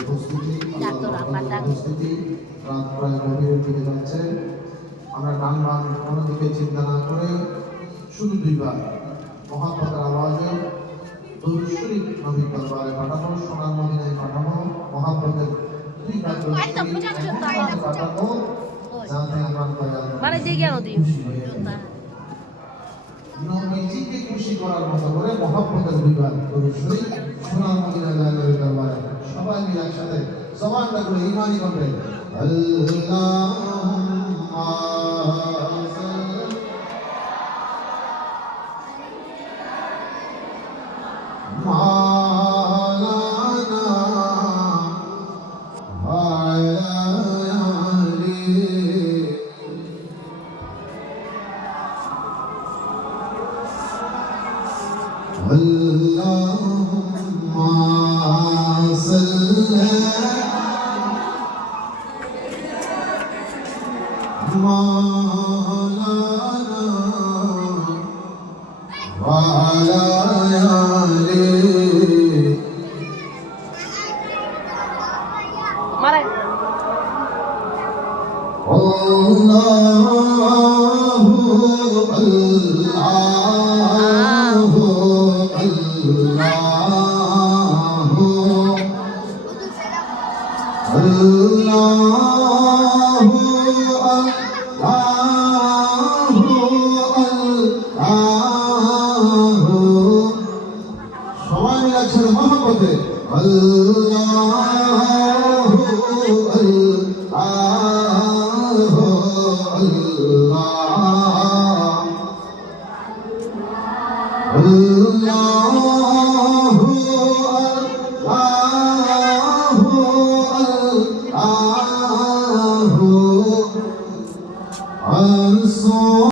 উপস্থিতি রাত প্রায় গভীরের দিকে যাচ্ছে। আমরা গান বান কোনো দিকে চিন্তা না করে শুধু দুইবার মহাপ্রতার আওয়াজে দুরূদ শরীফ নবীর দরবারে পাঠাবো, সোনার মদিনায় পাঠাবো, মহাপ্রতের দুইবার পাঠাবো, যাতে আমার নবীজিকে খুশি করার মতো করে মহাপ্রতের দুইবার দুরূদ শরীফ সোনার মদিনায় নবীর দরবারে সবাই মিলে একসাথে জবানটা করে ঈমানি করবে আল্লাহুম্মা মাওলানা আলি আল্লাহুম্মা সাল্লি মাওলানা ওয়া আলা আলি মারে আল্লাহু আল্লাহু আল্লাহু আল্লাহু আল্লাহু সবাই মিলে একসাথে মহাপতে আল্লাহু আল্লাহু